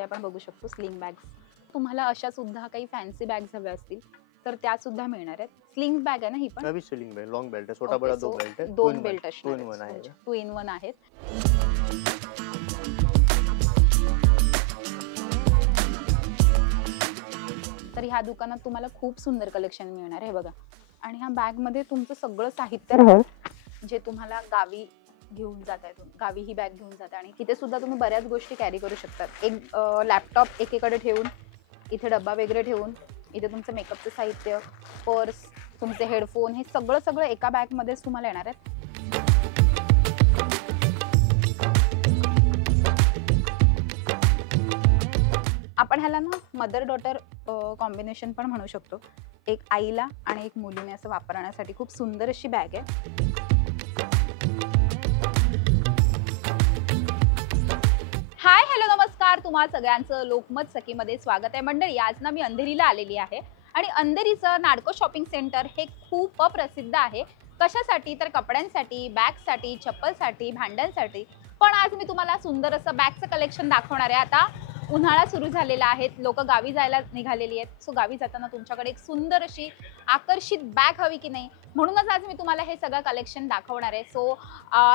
आहे, आपण बघू शकतो स्लिंग बॅग्स. तुम्हाला अशा सुद्धा काही फॅन्सी बॅग्स हव्या असतील तर त्या सुद्धा मिळणार आहेत. स्लिंग बॅग आहे ना ही पण? अभी स्लिंग बॅग, लॉन्ग बेल्ट है, छोटा बड़ा दो बेल्ट है, दोन बेल्ट असणार 2 in 1 आहे. 2 in 1 आहेत. तर ह्या दुकानात तुम्हाला खूप सुंदर कलेक्शन मिळणार आहे बघा. आणि ह्या बॅग मध्ये तुमचं सगळं साहित्य राहील जे तुम्हाला गावी घेऊन जाताय. गावी ही बॅग घेऊन जाता आणि इथे सुद्धा तुम्ही बऱ्याच गोष्टी कॅरी करू शकतात. एक लॅपटॉप एकीकडे ठेवून, इथे डब्बा वगैरे ठेवून, इथे तुमचं मेकअपचं साहित्य, पर्स, तुमचे हेडफोन, हे सगळं एका बॅग मध्येच तुम्हाला येणार आहेत. आपण ह्याला ना मदर डॉटर कॉम्बिनेशन पण म्हणू शकतो. एक आईला आणि एक मुलीने असं वापरण्यासाठी खूप सुंदर अशी बॅग आहे. हाय, हॅलो, नमस्कार. तुम्हा सगळ्यांचं लोकमत सखीमध्ये स्वागत आहे. मंडळी, आज ना मी अंधेरीला आलेली आहे आणि अंधेरीचं नाडको शॉपिंग सेंटर हे खूप प्रसिद्ध आहे. कशासाठी? तर कपड्यांसाठी, बॅगसाठी, चप्पलसाठी, भांड्यांसाठी. पण आज मी तुम्हाला सुंदर असं बॅगचं कलेक्शन दाखवणार आहे. आता उन्हाळा सुरू झालेला आहे, लोक गावी जायला निघालेली आहेत. सो गावी जाताना तुमच्याकडे एक सुंदर अशी आकर्षित बॅग हवी की नाही, म्हणूनच आज मी तुम्हाला हे सगळं कलेक्शन दाखवणार आहे. सो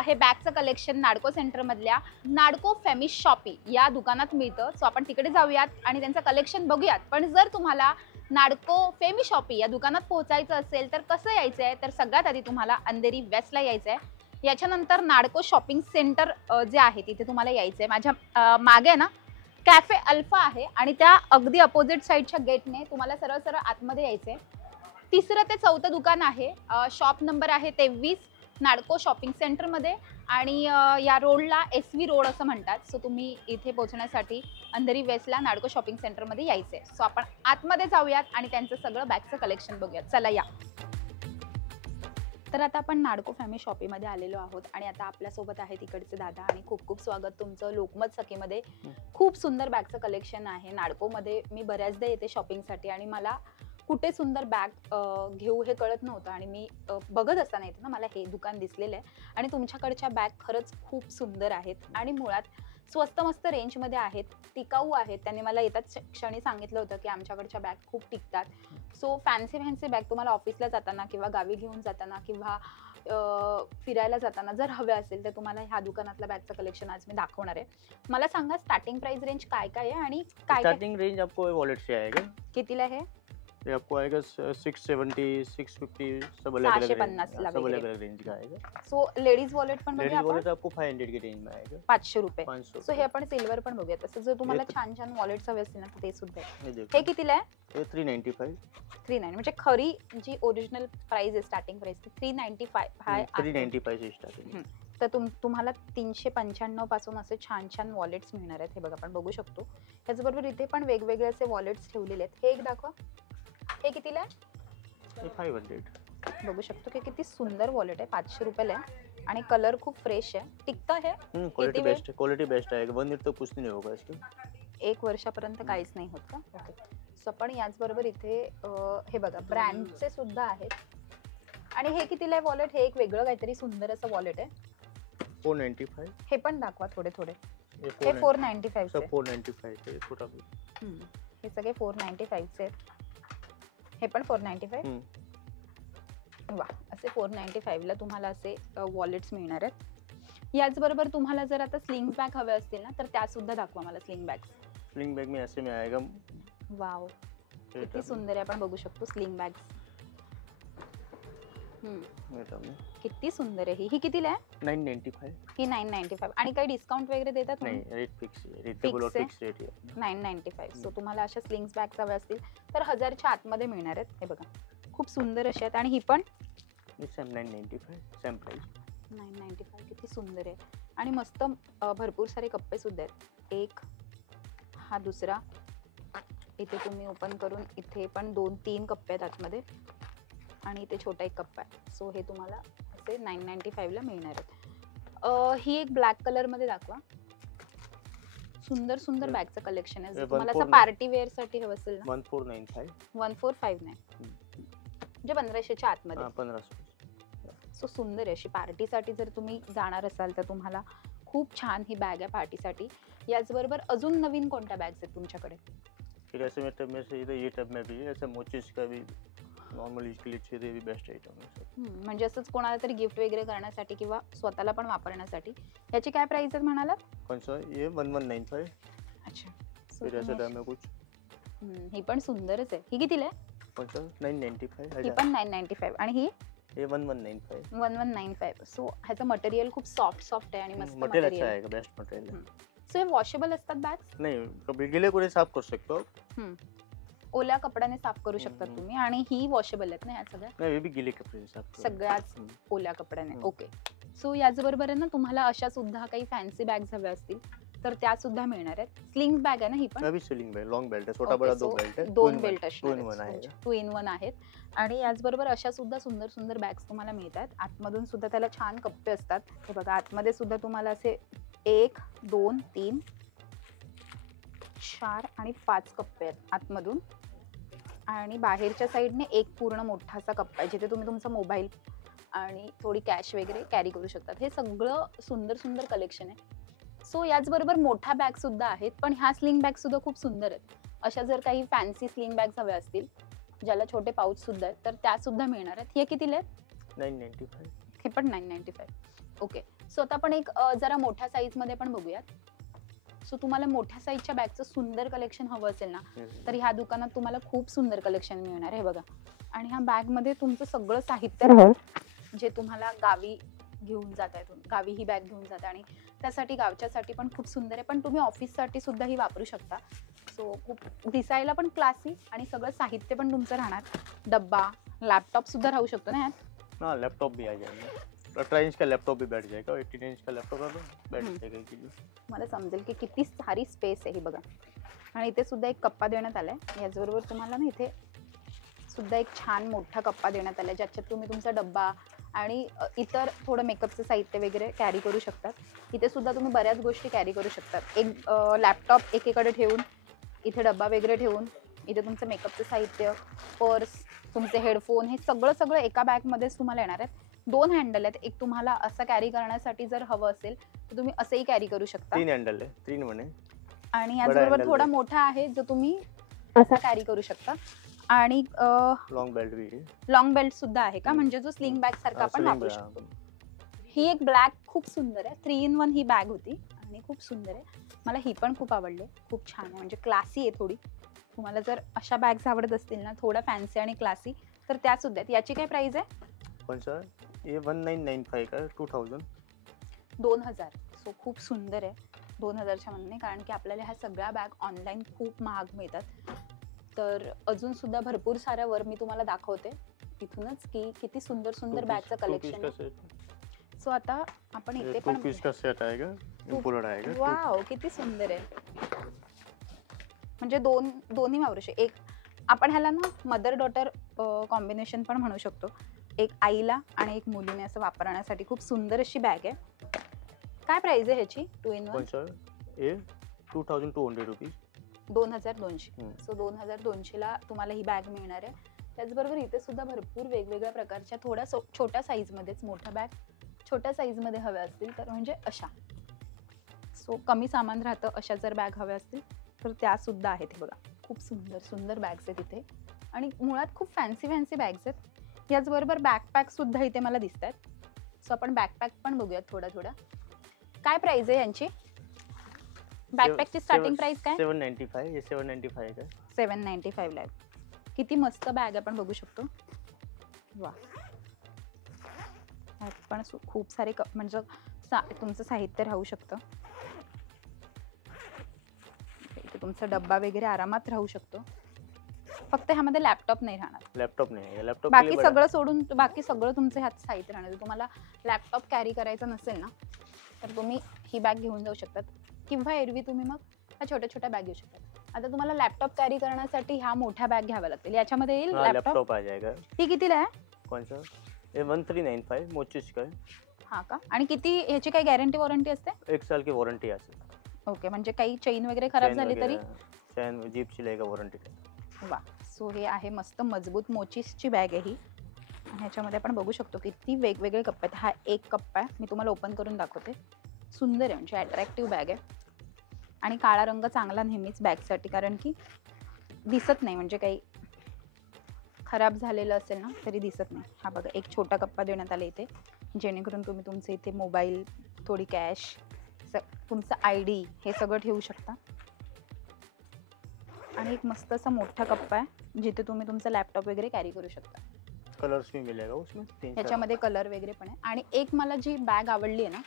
हे बॅगचं कलेक्शन नाडको सेंटरमधल्या नाडको फेमी शॉपी या दुकानात मिळतं. सो आपण तिकडे जाऊयात आणि त्यांचं कलेक्शन बघूयात. पण जर तुम्हाला नाडको फेमी शॉपी या दुकानात पोहोचायचं असेल तर कसं यायचं आहे? तर सगळ्यात आधी तुम्हाला अंधेरी वेस्टला यायचं आहे. याच्यानंतर नाडको शॉपिंग सेंटर जे आहे तिथे तुम्हाला यायचं आहे. माझ्या मागे ना कॅफे अल्फा आहे आणि त्या अगदी अपोजिट साईडच्या गेटने तुम्हाला सरळ सरळ आतमध्ये यायचंय. 3रं ते 4थं दुकान आहे. शॉप नंबर आहे 23 नाडको शॉपिंग सेंटरमध्ये आणि या रोडला SV रोड असं म्हणतात. सो तुम्ही इथे पोहोचण्यासाठी अंधेरी वेस्टला नाडको शॉपिंग सेंटरमध्ये यायचंय. सो आपण आतमध्ये जाऊयात आणि त्यांचं सगळं बॅगचं कलेक्शन बघूयात. चला या. तर आता आपण नाडको फॅमी शॉपीमध्ये आलेलो आहोत आणि आता आपल्यासोबत आहे तिकडचे दादा आणि खूप खूप स्वागत तुमचं लोकमत सखीमध्ये. खूप सुंदर बॅगचं कलेक्शन आहे नाडकोमध्ये. मी बऱ्याचदा येते शॉपिंगसाठी आणि मला कुठे सुंदर बॅग घेऊ हे कळत नव्हतं आणि मी बघत असताना येते ना मला हे दुकान दिसलेलं आहे आणि तुमच्याकडच्या बॅग खरंच खूप सुंदर आहेत आणि मुळात स्वस्त मस्त रेंजमध्ये आहेत, टिकाऊ आहेत. त्यांनी मला येताच क्षणी सांगितलं होतं की आमच्याकडच्या बॅग खूप टिकतात. सो फॅन्सी बॅग तुम्हाला ऑफिसला जाताना किंवा गावी घेऊन जाताना किंवा फिरायला जाताना जर हव्या असेल तर तुम्हाला ह्या दुकानातलं बॅगचं कलेक्शन आज मी दाखवणार आहे. मला सांगा स्टार्टिंग प्राइस रेंज काय काय आहे आणि काय स्टार्टिंग रेंज आपको वॉलेट से आएगा. कितीला आहे? ये आपको आएगा 670, 650, सब अलग अलग रेंज का आएगा. सो लेडीज वॉलेट पण बघूया आपण. वॉलेट आपको 500 की रेंज में आएगा. 500 रुपये. 500. सो हे आपण सिल्वर पण बघूया. तसं जर तुम्हाला छान छान वॉलेट्स हवे असतील ना तर ते सुद्धा आहे. ये हे कितीला आहे? ये 395. 39 म्हणजे खरी जी ओरिजिनल प्राइस आहे स्टार्टिंग प्राइस ती 395 आहे. 395 से स्टार्टिंग. तर तुम्हाला 395 पासून असे छान छान वॉलेट्स मिळणार आहेत. हे बघा आपण बघू शकतो. त्याचबरोबर इथे पण वेगवेगळे असे वॉलेट्स ठेवलेले आहेत. हे एक दाखवा. हे कितीला आहे? 500. बघू शकतो की किती सुंदर वॉलेट आहे. 500 रुपयाला आहे आणि कलर खूप फ्रेश आहे. टिकतं हे? क्वालिटी बेस्ट आएगा. 1 ईयर तक कुछ नहीं होगा इसके. 1 वर्षापर्यंत काहीच नाही होत का? ओके. सो पण याचबरोबर इथे हे बघा ब्रँडचे सुद्धा आहेत. आणि हे कितीला आहे वॉलेट? हे एक वेगळं काहीतरी सुंदर असं वॉलेट आहे. 495. हे पण दाखवा थोडे थोडे. हे 495 चे. 495 चे छोटा. हे सगळे 495 चे आहेत. हे पण 495. वा, असे 495 ला तुम्हाला असे वॉलेट्स मिळणार आहेत. याचबरोबर तुम्हाला जर आता स्लिंग बॅग हवे असतील ना तर त्या सुद्धा दाखवा मला स्लिंग बॅग्स. स्लिंग बॅग में ऐसे में आएगा. वाव, किती सुंदर आहे. आपण बघू शकतो स्लिंग बॅग्स. किती सुंदर आहे. ही कितीला आहे? 995. ही 995. आणि काही डिस्काउंट वगैरे देतात? नाही, रेट फिक्स आहे. फिक्स रेट आहे 995. सो तुम्हाला अशा स्लिंग्स बॅग्स हव्या असतील तर 1000च्या आतमध्ये मिळणार आहेत. हे बघा खूप सुंदर अशी आहेत. आणि ही पण 995 सेम प्राइस. 995. किती सुंदर आहे. आणि मस्त भरपूर सारे कप्पे सुद्धा आहेत. एक, हा दुसरा. इथे तुम्ही ओपन करून इथे पण 2-3 कप्पे आहेत आतमध्ये आणि इथे छोटा एक कप्पा आहे. सो हे तुम्हाला असे 995 ला मिळणार आहेत. ही एक ब्लॅक कलर मध्ये दाखवा. सुंदर सुंदर बॅगचं कलेक्शन आहे. तुम्हाला असं पार्टी वेअर साठी हवं असेल ना 1495. 1459 म्हणजे 1500च्या आतमध्ये. 1500. सो सुंदर आहे. अशी पार्टीसाठी जर तुम्ही जाणार असाल तर तुम्हाला खूप छान ही बॅग आहे पार्टीसाठी. याचबरोबर अजून नवीन कोणत्या बॅग्स आहेत तुमच्याकडे? फिर ऐसे में टब में से इधर ये टब में भी है, ऐसे मोचिस का भी नॉर्मल यूज के लिए चाहिए भी बेस्ट आइटम है सब। म्हणजे असंच कोणाला तरी गिफ्ट वगैरे करण्यासाठी किंवा स्वतःला पण वापरण्यासाठी. याची काय प्राइस आहे म्हणालात? कौन सा ये 1195। अच्छा. फिर ऐसे टब में कुछ ही पण सुंदरच आहे. ही कितीला आहे? कौन सा 995 ही पण 995 आणि ही ये 1195। 1195. सो ह्याचं मटेरियल खूप सॉफ्ट आहे आणि मस्त मटेरियल अच्छा मटेरियल. है, बेस्ट मटेरियल है। सो हे वॉशेबल असतात बॅग्स? नहीं कभी गीले को साफ कर सकते हो। ओल्या कपड्याने साफ करू शकतात तुम्ही आणि ही वॉशेबल आहेत ना या सगळ्या? नहीं ये भी गीले कपड़े से साफ करो। सगळ्याच ओल्या कपड्याने. ओके. सो याचबरोबर आहे ना तुम्हाला अशा सुद्धा काही फॅन्सी बॅग्स हव्या असतील तर त्या सुद्धा मिळणार आहेत. स्लिंग बॅग आहे ना ही पण? अभी स्लिंग बैग, लॉन्ग बेल्ट है, छोटा बड़ा दो बेल्ट है, दोन बेल्ट टू इन वन आहे। 2 in 1 आहेत. आणि याचबरोबर अशा सुद्धा सुंदर सुंदर बॅग्स तुम्हाला मिळतात. आतमधून सुद्धा त्याला छान कप्पे असतात. हे बघा आतमध्ये सुद्धा तुम्हाला असे 1 2 3 4 आणि 5 कप्पे आहेत आतमधून. आणि बाहेरच्या साईडने एक पूर्ण मोठासा कप्पा आहे जिथे तुम्ही तुमचा मोबाईल आणि थोडी कॅश वगैरे कॅरी करू शकतात. हे सगळं सुंदर सुंदर कलेक्शन आहे. सो याचबरोबर मोठ्या बॅग सुद्धा आहेत, पण ह्या स्लिंग बॅग सुद्धा खूप सुंदर आहेत. अशा जर काही फॅन्सी स्लिंग बॅग्स हव्या असतील ज्याला छोटे पाऊच सुद्धा आहेत तर त्या सुद्धा मिळणार आहेत. हे कितीला आहेत? 995। हे पण 995. ओके. सो आता आपण एक जरा मोठ्या साईज मध्ये पण बघूयात. सो तुम्हाला मोठ्या साईजच्या बॅगचं सुंदर कलेक्शन हवं असेल ना तर ह्या दुकानात तुम्हाला खूप सुंदर कलेक्शन मिळणार आहे. बघा आणि ह्या बॅग मध्ये तुमचं सगळं साहित्य राहील जे तुम्हाला गावी घेऊन जाताय. गावी ही बॅग घेऊन जाता आणि त्यासाठी गावच्यासाठी पण खूप सुंदर आहे, पण तुम्ही ऑफिससाठी सुद्धा ही वापरू शकता. सो खूप दिसायला पण क्लासी आणि सगळं साहित्य पण तुमचं राहणार. डब्बा, लॅपटॉप सुद्धा राहू शकतो ना यात? हाँ लैपटॉप भी आ जाएगा, 18 इंच का लैपटॉप भी बैठ जाएगा, 18 इंच का लैपटॉप है तो बैठ जाएगा इजीली। मला समजेल की किती सारी स्पेस आहे ही बघा. आणि इथे सुद्धा एक कप्पा देण्यात आलाय. याचबरोबर तुम्हाला ना इथे सुद्धा एक छान मोठा कप्पा देण्यात आलाय ज्याच्यात तुम्ही तुमचा डब्बा आणि इतर थोडं मेकअपचं साहित्य वगैरे कॅरी करू शकतात. इथे सुद्धा तुम्ही बऱ्याच गोष्टी कॅरी करू शकतात. एक लॅपटॉप एकीकडे ठेवून, इथे डब्बा वगैरे ठेवून, इथे तुमचं मेकअपचं साहित्य, पर्स, तुमचे हेडफोन, हे सगळं एका बॅगमध्येच तुम्हाला येणार आहेत. 2 हँडल आहेत. एक तुम्हाला असं कॅरी करण्यासाठी जर हवं असेल तर तुम्ही असंही कॅरी करू शकता. 3 हँडल आहे, 3 म्हणे. आणि याचबरोबर थोडा मोठा आहे जो तुम्ही असा कॅरी करू शकता. आणि लॉंग बेल्ट भी आहे. लॉंग बेल्ट सुद्धा आहे का? म्हणजे जो स्लिंग बॅग सारखा आपण वापरू शकतो. ही एक ब्लॅक खूप सुंदर आहे. 3 in 1 ही बॅग होती आणि खूप सुंदर आहे. मला ही पण खूप आवडली. खूप छान आहे, म्हणजे क्लासी आहे थोडी. तुम्हाला जर अशा बॅग्स आवडत असतील ना थोडा फॅन्सी आणि क्लासी तर त्या सुद्धा आहेत. याची काय प्राइस आहे? कौन सा? ये 1995 का 2000. 2000. सो खूप सुंदर आहे 2000च्या मध्ये, कारण की आपल्याला ह्या सगळ्या बॅग ऑनलाईन खूप महाग मिळतात. तर अजून सुद्धा भरपूर साऱ्या वर मी तुम्हाला दाखवते इथूनच की किती सुंदर सुंदर बॅगचं कलेक्शन आहे. सो आता आपण इथे पण 2 पीस का सेट आएगा, इम्पोर्टेड आएगा. वाव किती सुंदर आहे. म्हणजे दोन्ही वापरू शकतो. एक आपण ह्याला ना मदर डॉटर कॉम्बिनेशन पण म्हणू शकतो. एक आईला आणि एक मुलीने असं वापरण्यासाठी खूप सुंदर अशी बॅग आहे. काय प्राइस आहे ह्याची? 2 in 1. कौन सा? ये 2200 रुपीस. 2200. सो 2200 ला तुम्हाला ही बॅग मिळणार आहे. त्याचबरोबर इथे सुद्धा भरपूर वेगवेगळ्या प्रकारच्या थोड्या छोट्या साईजमध्येच, मोठ्या बॅग छोट्या साईजमध्ये हव्या असतील तर म्हणजे अशा. सो कमी सामान राहतं अशा जर बॅग हव्या असतील तर त्या सुद्धा आहेत. हे बघा खूप सुंदर सुंदर बॅग्स आहेत इथे आणि मुळात खूप फॅन्सी बॅग्स आहेत. याचबरोबर बॅकपॅक सुद्धा इथे मला दिसत आहेत. सो आपण बॅकपॅक पण बघूयात थोडा. काय प्राइस आहे यांची? बॅकपॅकची स्टार्टिंग प्राइस काय? 795. ये 795 का. 795 ला. किती मस्त बॅग आपण बघू शकतो. वा, पण खूप सारे म्हणजे तुमचं साहित्य राहू शकतं. इथे तुमचा डब्बा वगैरे आरामात राहू शकतो. फक्त ह्यामध्ये लॅपटॉप नाही राहणार. लॅपटॉप नाही, लॅपटॉप बाकी सगळं सोडून बाकी सगळं तुमचं ह्यात साहित्य राहणार. तुम्हाला लॅपटॉप कॅरी करायचा नसेल ना तर तुम्ही ही बॅग घेऊन जाऊ शकतात किंवा एरवी तुम्ही मग ह्या छोट्या बॅग घेऊ शकता. आता तुम्हाला लॅपटॉप कॅरी करण्यासाठी ह्या मोठ्या बॅग घ्याव्या लागतील. याच्यामध्ये येईल लॅपटॉप आ जाएगा. ती कितीला आहे? कौन सा? ये 1395 मोचिस का है. हा का? आणि किती ह्याची काही गॅरंटी वॉरंटी असते? 1 साल की वारंटी आहे. ओके, म्हणजे काही चेन वगैरे खराब झाली तरी चेन जीपची लेगा वारंटी. वा, सो हे आहे मस्त मजबूत मोचिसची बॅग आहे ही. आणि ह्याच्यामध्ये आपण बघू शकतो किती वेगवेगळे कप्पे आहेत. हा एक कप्पा आहे, मी तुम्हाला ओपन करून दाखवते. सुंदर आहे, म्हणजे अट्रॅक्टिव्ह बॅग आहे. आणि काळा रंग चांगला नेहमीच बॅगसाठी, कारण की दिसत नाही, म्हणजे काही खराब झालेलं असेल ना तरी दिसत नाही. हा बघा एक छोटा कप्पा देण्यात आला इथे, जेणेकरून तुम्ही तुमचे इथे मोबाईल, थोडी कॅश, तुमचं ID हे सगळं ठेवू शकता. आणि एक मस्त असा मोठा कप्पा आहे जिथे तुम्ही तुमचा लॅपटॉप वगैरे कॅरी करू शकता. कलर्स भी मिलेगा उसमें 3-4. ह्याच्यामध्ये कलर वगैरे पण आहे. आणि एक मला जी बॅग आवडली आहे ना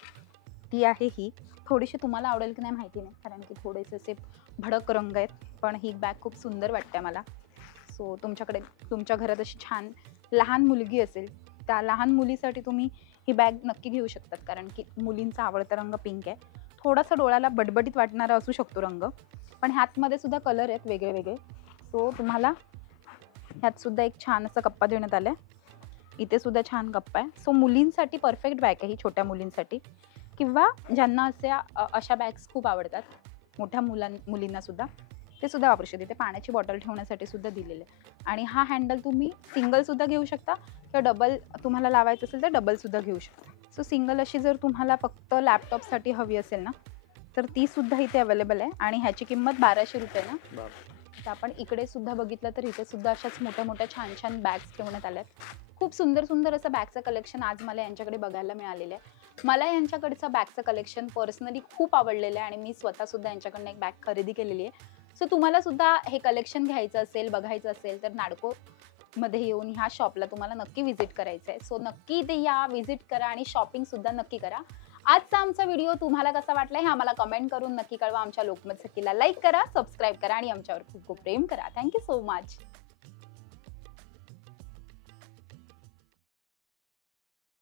ती आहे ही. थोडीशी तुम्हाला आवडेल की नाही माहिती नाही, कारण की थोडेसे असे भडक रंग आहेत, पण ही बॅग खूप सुंदर वाटते मला. सो तुमच्या घरात अशी छान लहान मुलगी असेल, त्या लहान मुलीसाठी तुम्ही ही बॅग नक्की घेऊ शकतात, कारण की मुलींचा आवडता रंग पिंक आहे. थोडासा डोळ्याला बटबटीत वाटणारा असू शकतो रंग, पण ह्यातमध्ये सुद्धा कलर आहेत वेगळे वेगळे. सो तुम्हाला ह्यात सुद्धा एक छान असा कप्पा देण्यात आला आहे. इथे सुद्धा छान कप्पा आहे. सो मुलींसाठी परफेक्ट बॅग आहे ही, छोट्या मुलींसाठी, किंवा ज्यांना अशा बॅग्स खूप आवडतात, मोठ्या मुलींना सुद्धा ते सुद्धा वापरू शकते. ते पाण्याची बॉटल ठेवण्यासाठी सुद्धा दिलेलं आहे. आणि हा हँडल तुम्ही सिंगल सुद्धा घेऊ शकता किंवा डबल तुम्हाला लावायचं असेल तर डबल सुद्धा घेऊ शकता. सो सिंगल अशी जर तुम्हाला फक्त लॅपटॉपसाठी हवी असेल ना तर ती सुद्धा इथे अवेलेबल आहे. आणि ह्याची किंमत 1200 रुपये ना. तर आपण इकडे सुद्धा बघितलं तर इथे सुद्धा अशाच मोठ्या मोठ्या छान छान बॅग्स ठेवण्यात आल्यात. खूप सुंदर सुंदर असं बॅगचं कलेक्शन आज मला यांच्याकडे बघायला मिळालेलं आहे. मला यांच्याकडचं बॅगचं कलेक्शन पर्सनली खूप आवडलेलं आहे आणि मी स्वतः सुद्धा यांच्याकडनं एक बॅग खरेदी केलेली आहे. सो तुम्हाला सुद्धा हे कलेक्शन घ्यायचं असेल, बघायचं असेल तर नाडकोमध्ये येऊन ह्या शॉपला तुम्हाला नक्की व्हिजिट करायचं आहे. सो नक्की ते या, व्हिजिट करा आणि शॉपिंग सुद्धा नक्की करा. आजचा आमचा व्हिडिओ तुम्हाला कसा वाटला हे आम्हाला कमेंट करून नक्की कळवा. आमच्या लोकमत सखीला लाईक करा, सबस्क्राईब करा आणि आमच्यावर खूप खूप प्रेम करा. Thank you so much.